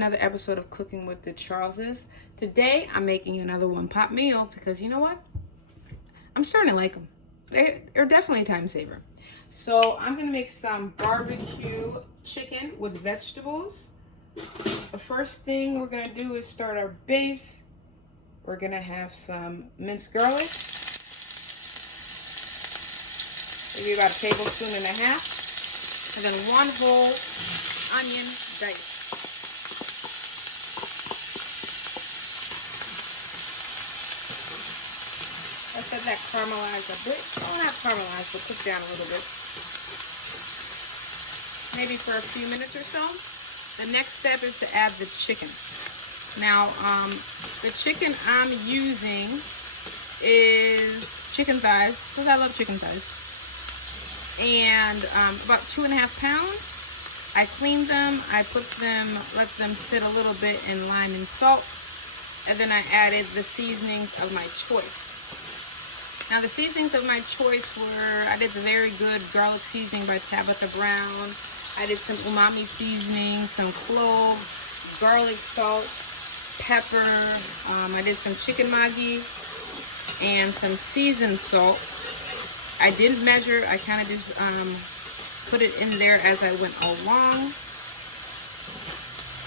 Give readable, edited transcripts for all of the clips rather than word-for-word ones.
another episode of Cooking with the Charleses. Today I'm making another one-pot meal because you know what? I'm starting to like them. They're definitely a time saver. So I'm gonna make some barbecue chicken with vegetables. The first thing we're gonna do is start our base. We're gonna have some minced garlic, maybe about a tablespoon and a half, and then one whole onion diced. Let that caramelize a bit. Well, not caramelize, but cook down a little bit. Maybe for a few minutes or so. The next step is to add the chicken. Now, the chicken I'm using is chicken thighs, because I love chicken thighs. And about 2.5 pounds. I cleaned them. I let them sit a little bit in lime and salt. And then I added the seasonings of my choice. Now the seasonings of my choice were, I did the very good garlic seasoning by Tabitha Brown. I did some Umami Seasoning, some clove, garlic salt, pepper. I did some chicken maggie and some seasoned salt. I didn't measure, I kind of just put it in there as I went along.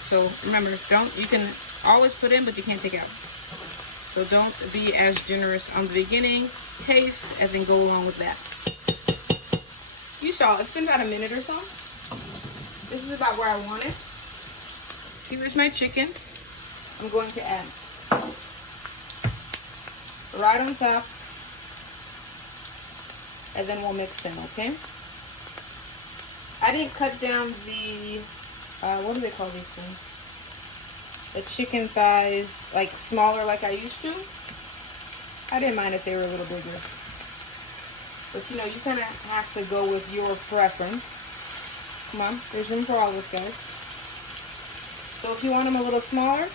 So remember, you can always put in, but you can't take out. So don't be as generous on the beginning. Taste and then go along with that. You saw, it's been about a minute or so. This is about where I want it. Here's my chicken. I'm going to add right on top. And then we'll mix them, okay? I didn't cut down the, what do they call these things? The chicken thighs, like smaller like I used to. I didn't mind if they were a little bigger. But you know, you kind of have to go with your preference. Come on, there's room for all of us, guys. So if you want them a little smaller,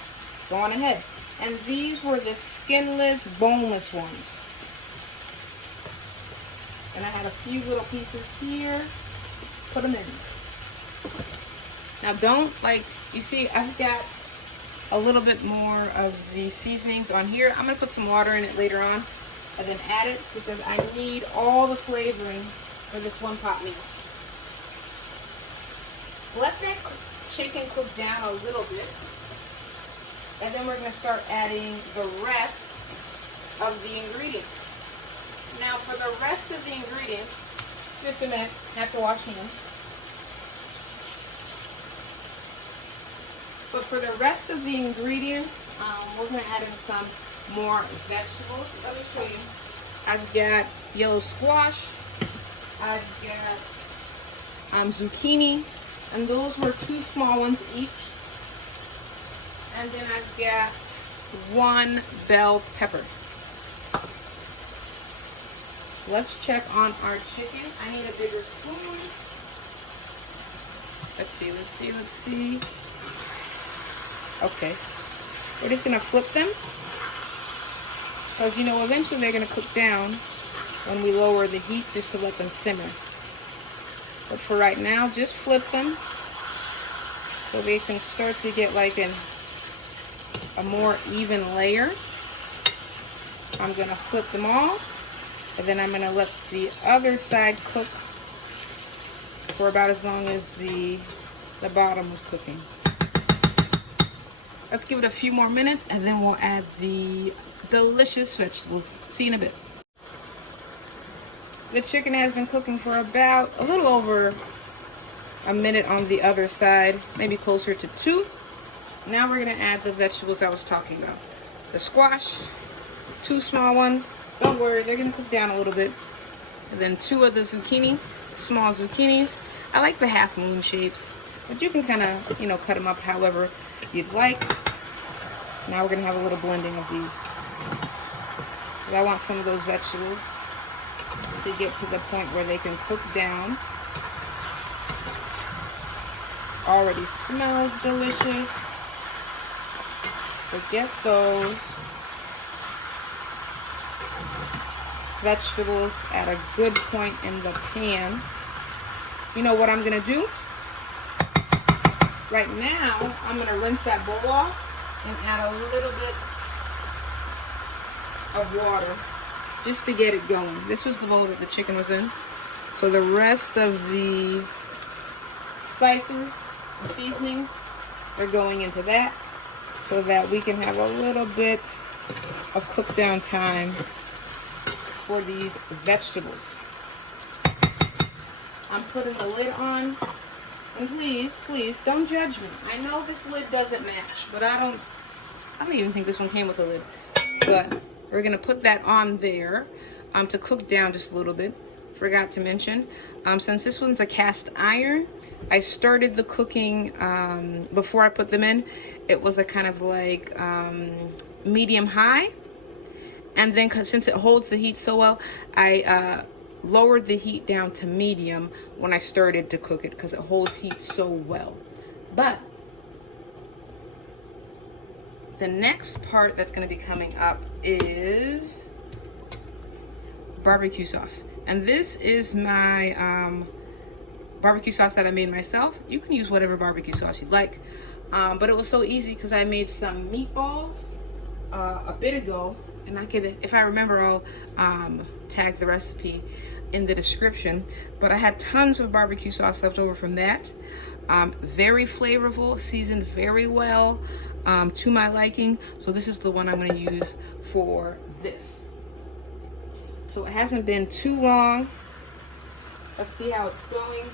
go on ahead. And these were the skinless, boneless ones. And I had a few little pieces here. Put them in. Now don't, you see, I've got a little bit more of the seasonings on here. I'm going to put some water in it later on and then add it because I need all the flavoring for this one pot meal. Let that chicken cook down a little bit and then we're going to start adding the rest of the ingredients. Now for the rest of the ingredients, just a minute, I have to wash hands. But for the rest of the ingredients, we're going to add in some more vegetables. Let me show you. I've got yellow squash. I've got zucchini. And those were 2 small ones each. And then I've got 1 bell pepper. Let's check on our chicken. I need a bigger spoon. Let's see. Okay, we're just going to flip them because you know eventually they're going to cook down when we lower the heat just to let them simmer. But for right now, just flip them so they can start to get like a more even layer. I'm going to flip them all and then I'm going to let the other side cook for about as long as the bottom was cooking. Let's give it a few more minutes and then we'll add the delicious vegetables. See you in a bit. The chicken has been cooking for about a little over a minute on the other side, maybe closer to 2. Now we're going to add the vegetables I was talking about. The squash, 2 small ones. Don't worry, they're going to cook down a little bit. And then 2 of the zucchini, small zucchinis. I like the half moon shapes, but you can kind of, cut them up however you'd like. Now we're going to have a little blending of these. I want some of those vegetables to get to the point where they can cook down. Already smells delicious. So get those vegetables at a good point in the pan. You know what I'm going to do? Right now, I'm going to rinse that bowl off and add a little bit of water just to get it going. This was the bowl that the chicken was in. So the rest of the spices and seasonings are going into that so that we can have a little bit of cook down time for these vegetables. I'm putting the lid on, and please don't judge me. I know this lid doesn't match, but I don't even think this one came with a lid. But we're gonna put that on there to cook down just a little bit. Forgot to mention, since this one's a cast iron, I started the cooking before I put them in. It was a kind of like medium high, and then since it holds the heat so well, I lowered the heat down to medium when I started to cook it because it holds heat so well. But the next part that's going to be coming up is barbecue sauce. And this is my barbecue sauce that I made myself. You can use whatever barbecue sauce you'd like. But it was so easy because I made some meatballs a bit ago. And I could, if I remember, I'll tag the recipe in the description. But I had tons of barbecue sauce left over from that. Very flavorful, seasoned very well to my liking. So this is the one I'm going to use for this. So it hasn't been too long. Let's see how it's going.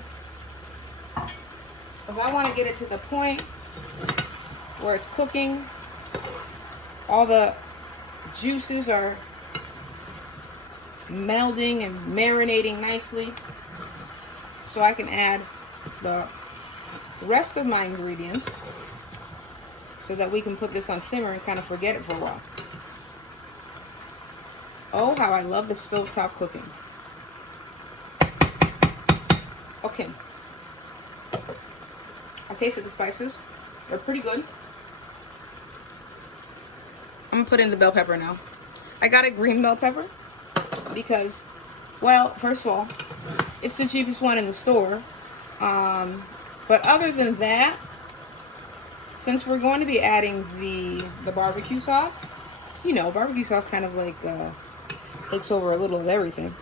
Because I want to get it to the point where it's cooking. All the juices are melding and marinating nicely. So I can add the rest of my ingredients so that we can put this on simmer and kind of forget it for a while. Oh, how I love the stovetop cooking. Okay. I tasted the spices. They're pretty good. I'm gonna put in the bell pepper now. I got a green bell pepper because, well, first of all, it's the cheapest one in the store. But other than that, since we're going to be adding the barbecue sauce, you know, barbecue sauce kind of like takes over a little of everything.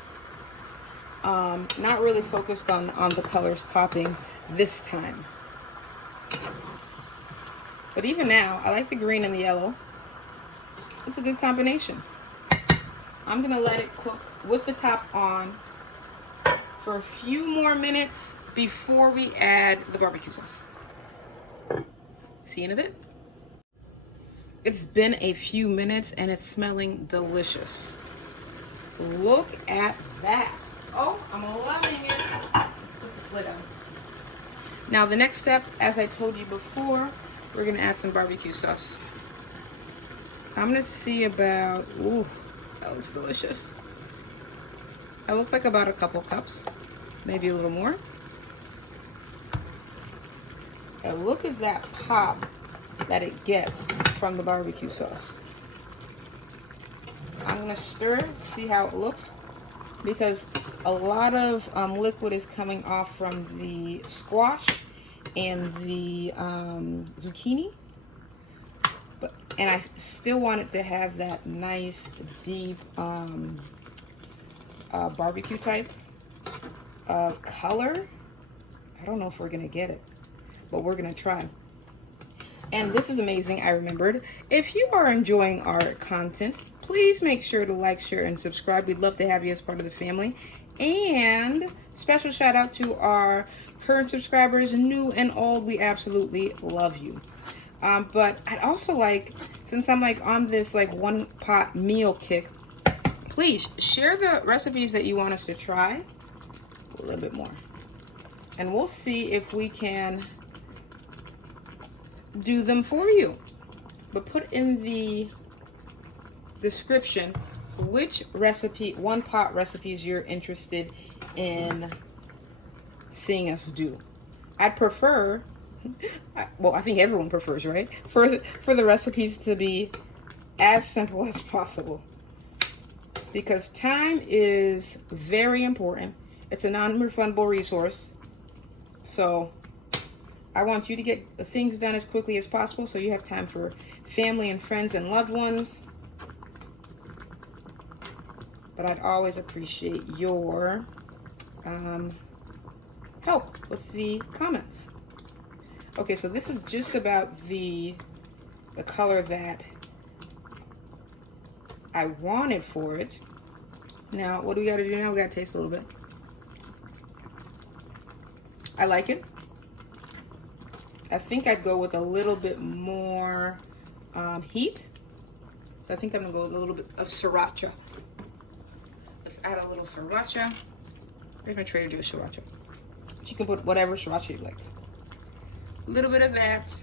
Not really focused on the colors popping this time. But even now, I like the green and the yellow. It's a good combination. I'm gonna let it cook with the top on for a few more minutes before we add the barbecue sauce. See you in a bit. It's been a few minutes and it's smelling delicious. Look at that. Oh, I'm loving it. Let's put this lid on. Now the next step, as I told you before, we're gonna add some barbecue sauce. I'm gonna see about, ooh, that looks delicious. That looks like about a couple cups, maybe a little more. And look at that pop that it gets from the barbecue sauce. I'm gonna stir it, see how it looks, because a lot of liquid is coming off from the squash and the zucchini. And I still want it to have that nice, deep barbecue type of color. I don't know if we're gonna get it, but we're gonna try. And this is amazing, I remembered. If you are enjoying our content, please make sure to like, share, and subscribe. We'd love to have you as part of the family. And special shout out to our current subscribers, new and old. We absolutely love you. But I'd also like, since I'm like on this like one pot meal kick, please share the recipes that you want us to try a little bit more. And we'll see if we can do them for you. But put in the description which recipe, one pot recipes you're interested in seeing us do. I'd prefer, well, I think everyone prefers, right? For the recipes to be as simple as possible. Because time is very important. It's a non-refundable resource. So I want you to get the things done as quickly as possible so you have time for family and friends and loved ones. But I'd always appreciate your help with the comments. Okay, so this is just about the color that I wanted for it. Now, what do we got to do now? We got to taste a little bit. I like it. I think I'd go with a little bit more heat. So I think I'm going to go with a little bit of Sriracha. Let's add a little Sriracha. There's my Trader Joe's Sriracha. But you can put whatever Sriracha you like. A little bit of that.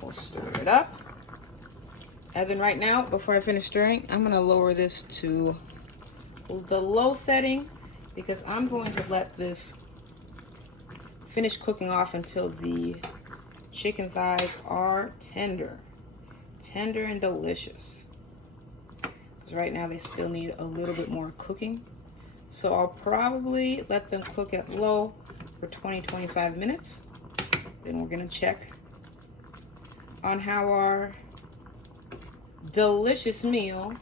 We'll stir it up. And then right now, before I finish stirring, I'm going to lower this to the low setting because I'm going to let this finish cooking off until the chicken thighs are tender and delicious. Because right now they still need a little bit more cooking. So I'll probably let them cook at low for 20-25 minutes. Then we're going to check on how our delicious meal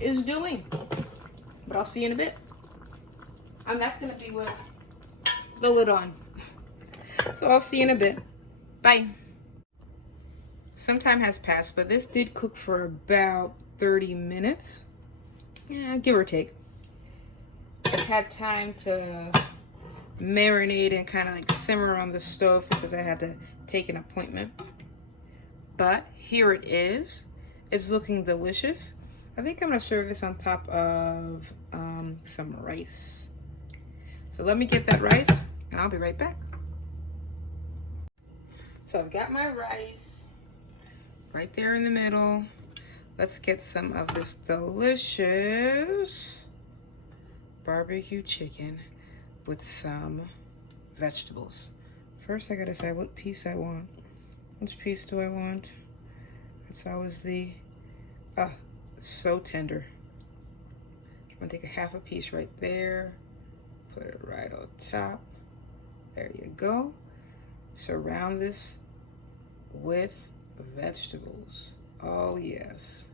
is doing. But I'll see you in a bit. And that's going to be with the lid on. So I'll see you in a bit. Bye. Some time has passed, but this did cook for about 30 minutes. Yeah, give or take. I've had time to marinate and kind of like simmer on the stove because I had to take an appointment. But here it is. It's looking delicious. I think I'm going to serve this on top of some rice. So let me get that rice and I'll be right back. So I've got my rice right there in the middle. Let's get some of this delicious barbecue chicken with some vegetables. First I gotta decide what piece I want. Which piece do I want? That's always the, so tender. I'm gonna take a half a piece right there. Put it right on top. There you go. Surround this with vegetables. Oh yes.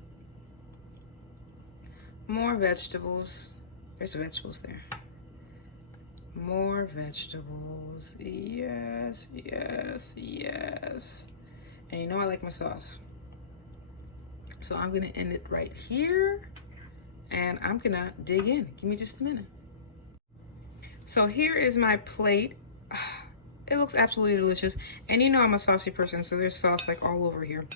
More vegetables. There's the vegetables there. More vegetables. Yes, yes, yes. And you know I like my sauce. So I'm gonna end it right here. And I'm gonna dig in. Give me just a minute. So here is my plate. It looks absolutely delicious. And you know I'm a saucy person, so there's sauce like all over here.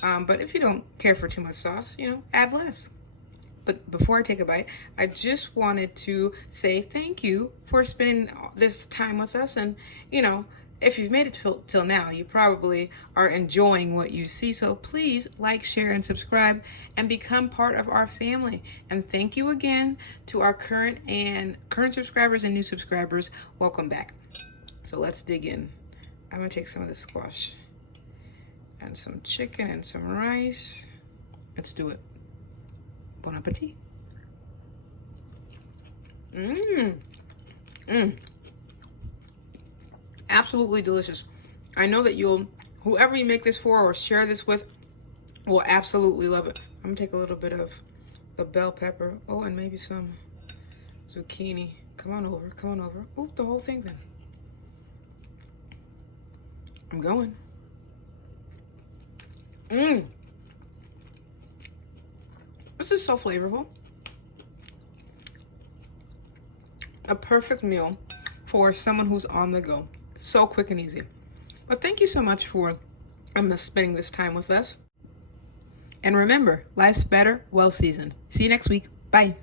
But if you don't care for too much sauce, you know, add less. But before I take a bite, I just wanted to say thank you for spending this time with us. And, you know, if you've made it till now, you probably are enjoying what you see. So please like, share, and subscribe and become part of our family. And thank you again to our current subscribers and new subscribers. Welcome back. So let's dig in. I'm gonna take some of the squash and some chicken and some rice. Let's do it. Bon appetit. Absolutely delicious. I know that whoever you make this for or share this with will absolutely love it. I'm gonna take a little bit of the bell pepper. Oh, and maybe some zucchini. Come on over, come on over. Oop, the whole thing then. I'm going. This is so flavorful. A perfect meal for someone who's on the go. So quick and easy. But thank you so much for spending this time with us. And remember, life's better, well seasoned. See you next week. Bye.